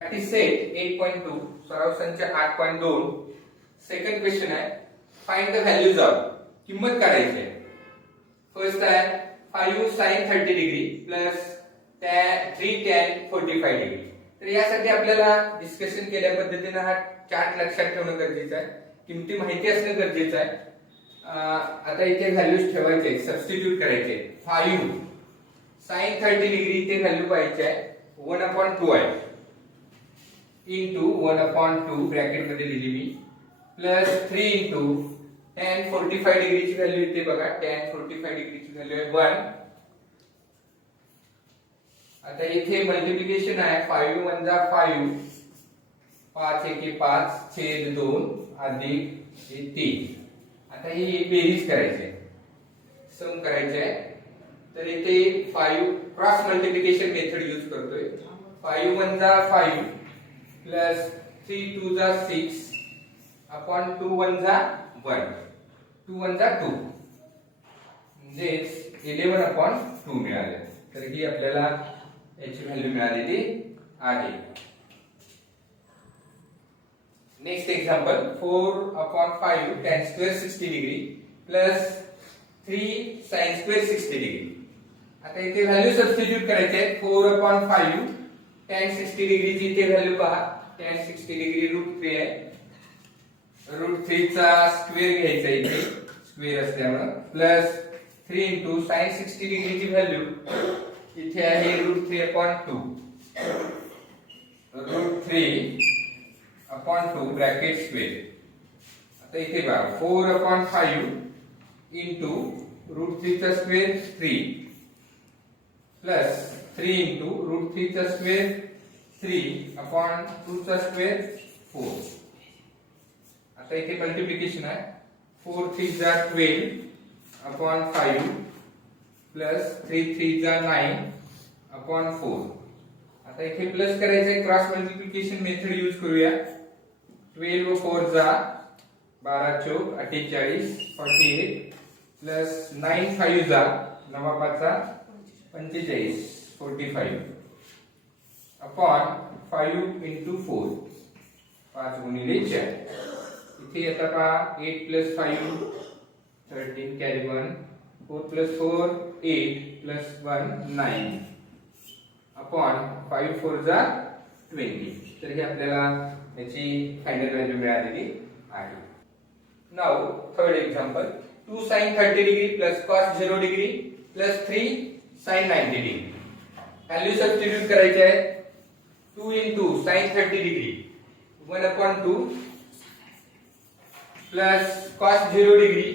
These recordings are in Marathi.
साठी सेट एट पॉईंट टू सराव संच आठ पॉईंट दोन. सेकंड क्वेश्चन आहे फाइंड द व्हॅल्यूज ऑफ किंमत काढायची आहे. फर्स्ट आहे five sine thirty degree plus three tan forty five degree तर यासाठी आपल्याला डिस्कशन केल्या पद्धतीनं हा चार्ट लक्षात ठेवणं गरजेचं आहे. किमती माहिती असणं गरजेचं आहे. आता इथे व्हॅल्यूज ठेवायचे सबस्टिट्यूट करायचे फाईव्ह साईन थर्टी डिग्री इथे व्हॅल्यू पाहिजे आहे. वन अपॉइंट टू आहे. Into one upon two bracket मध्ये लिहिली मी plus three into tan forty five डिग्रीची value येते बघा टेन फोर्टी फाय डिग्रीची व्हॅल्यू आहे वन आता इथे मल्टिप्लिकेशन आहे फाईव्ह वन जा फाईव्ह पाच एके पाच, छेद दोन अधिक तीन। आता ही बेरीज करायची सम करायचे तर इथे five cross multiplication method use करतोय फाईव्ह वन जा फाईव्ह प्लस थ्री टू जा सिक्स अपॉन टू वन जा वन. टू वन जा टू. म्हणजेच इलेवन अपॉन टू मिळाले. तर ही आपल्याला याची व्हॅल्यू मिळालेली आहे. Next example four upon five tan square sixty degree plus three sine square sixty degree आता इथे व्हॅल्यू सबस्टिट्यूट करायचे आहे four upon five tan sixty डिग्रीची इथे व्हॅल्यू पहा. Tan sixty degree root three आहे. रूट थ्रीचा स्क्वेअर घ्यायचा इथे. स्क्वेअर असल्यामुळं. Plus three into sine sixty डिग्रीची value इथे आहे root three upon two root three upon two bracket square आता इथे बघा four upon five into root थ्रीचा square three plus three into root थ्रीचा square three upon टूचा स्क्वेअर फोर आता इथे मल्टिप्लिकेशन आहे. फोर थ्री जा twelve upon five plus three three जा नाईन अपॉन फोर आता इथे प्लस करायचं क्रॉस मल्टिप्लिकेशन मेथड यूज करूया. ट्वेल्व फोर जा बारा चौक अठ्ठेचाळीस forty eight plus nine five जा नवा पाचा पंचेचाळीस. Forty five upon five into four पाच गुणिले चार. इथे येतं का? Eight plus five thirteen carry one four plus four eight plus one nine upon five four जा ट्वेंटी तर ही आपल्याला याची फायनल व्हॅल्यू मिळालेली आहे. Now third example two sine thirty degree plus cos zero degree plus three sine ninety degree value substitute करायचे आहे. Two in two sine thirty degree one upon two plus cos zero degree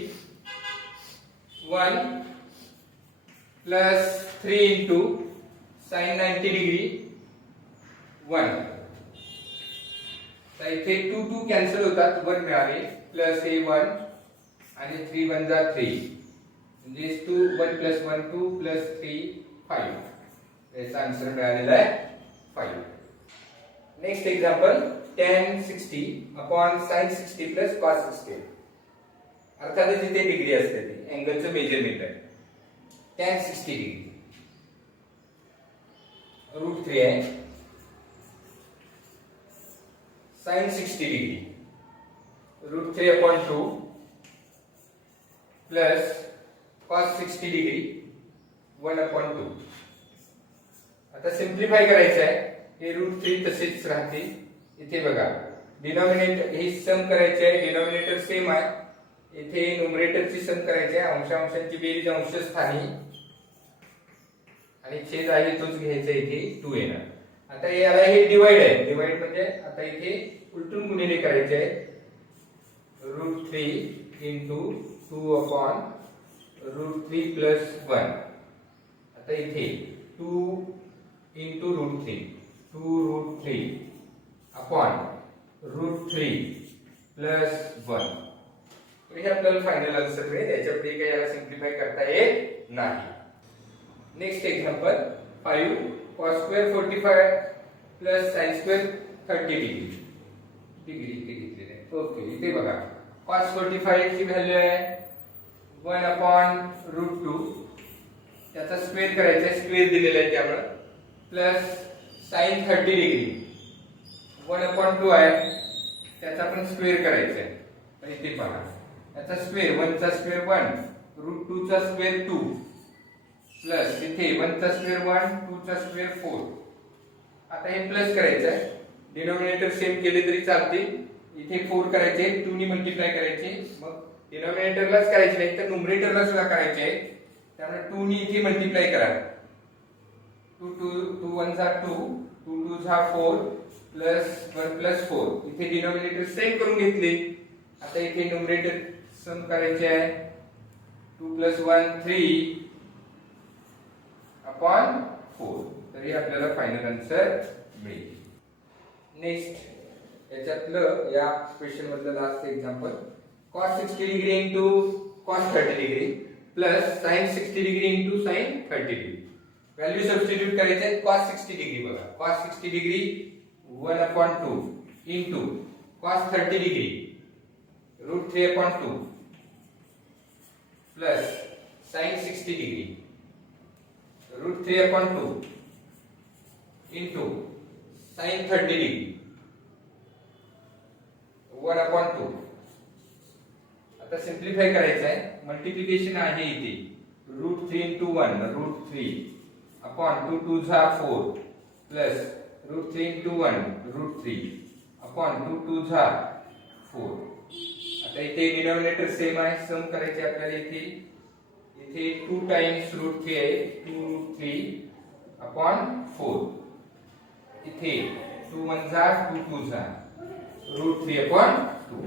one plus three into sine ninety degree one तर इथे टू टू कॅन्सल होतात. वन मिळाले. प्लस ए वन आणि थ्री वन जा थ्री म्हणजे two one plus one two plus three five याचा आन्सर मिळालेला आहे five next example tan sixty upon sine sixty plus cos sixty अर्थातच इथे डिग्री असते ती अँगलचं मेजरमेंट आहे. Tan sixty degree root three आहे. Sine sixty degree root three upon two plus cos sixty degree one upon two आता सिम्प्लिफाय करायचं आहे हे रूट थ्री तसेच राहते. इथे बघा. डिनॉमिनेटर हे सम करायचे आहे डिनॉमिनेटर सेम आहे. इथे न्युमरेटरची सम करायची आहे अंशांशांची बेरीज अंशस्थानी. आणि छेद आहे तोच घ्यायचा इथे टू येणार. आता याला हे डिवाइड आहे. डिवाइड म्हणजे आता इथे उलटून गुणिले करायचे आहे root three into two upon root three plus one आता इथे two into root three two root three upon root three plus one हे आपल्याला फायनल आन्सर मिळेल. याच्यापुढे काही याला सिम्प्लिफाय करता येत नाही. Next example five cos square forty five plus sine square thirty degree degree इथे घेतलेली आहे ओके इथे बघा. कॉस फोर्टी फाय ची व्हॅल्यू आहे. वन अपॉन रूट टू त्याचा स्क्वेअर करायचा आहे. स्क्वेअर दिलेला आहे त्यामुळे plus sine thirty degree. One upon two आहे. त्याचा पण स्क्वेअर करायचा आहे. इथे पहा. याचा स्क्वेअर वनचा स्क्वेअर वन रूट टूचा स्क्वेअर टू. प्लस इथे वनचा स्क्वेअर वन टूचा स्क्वेअर फोर. आता हे प्लस करायचं आहे. डिनॉमिनेटर सेम केले तरी चालते इथे फोर करायचे टूनी मल्टिप्लाय करायचे. मग डिनॉमिनेटरलाच करायचे नाही तर न्युमरेटरला सुद्धा करायचे. आहे त्यामुळे टूनी इथे मल्टिप्लाय करा. टू टू टू वन झा टू टू टू झा four plus one plus four इथे डिनॉमिनेटर सेम करून घेतले. आता इथे न्युमरेटर सम करायचे आहे. Two plus one three upon four तरी आपल्याला फायनल आन्सर मिळेल. नेक्स्ट याच्यातलं या क्वेश्चन मधलं last example cos sixty degree into cos thirty degree plus sine sixty degree into sine thirty degree value substitute करायचे कॉस सिक्स्टी डिग्री बघा. Cos sixty degree one upon two into cos thirty degree root three upon two plus sine sixty degree root three upon two into sine thirty degree one upon two आता सिम्प्लिफाय करायचं आहे मल्टिप्लिकेशन आहे इथे. Root three into one root three upon two two झा four plus root three into one root three upon two two झा फोर. आता इथे डिनोमिनेटर सेम आहे सम करायचे आपल्याला इथे. इथे टू टाइम्स रूट थ्री आहे two root three upon four इथे टू वन झा टू टू झा रूट थ्री अपॉन टू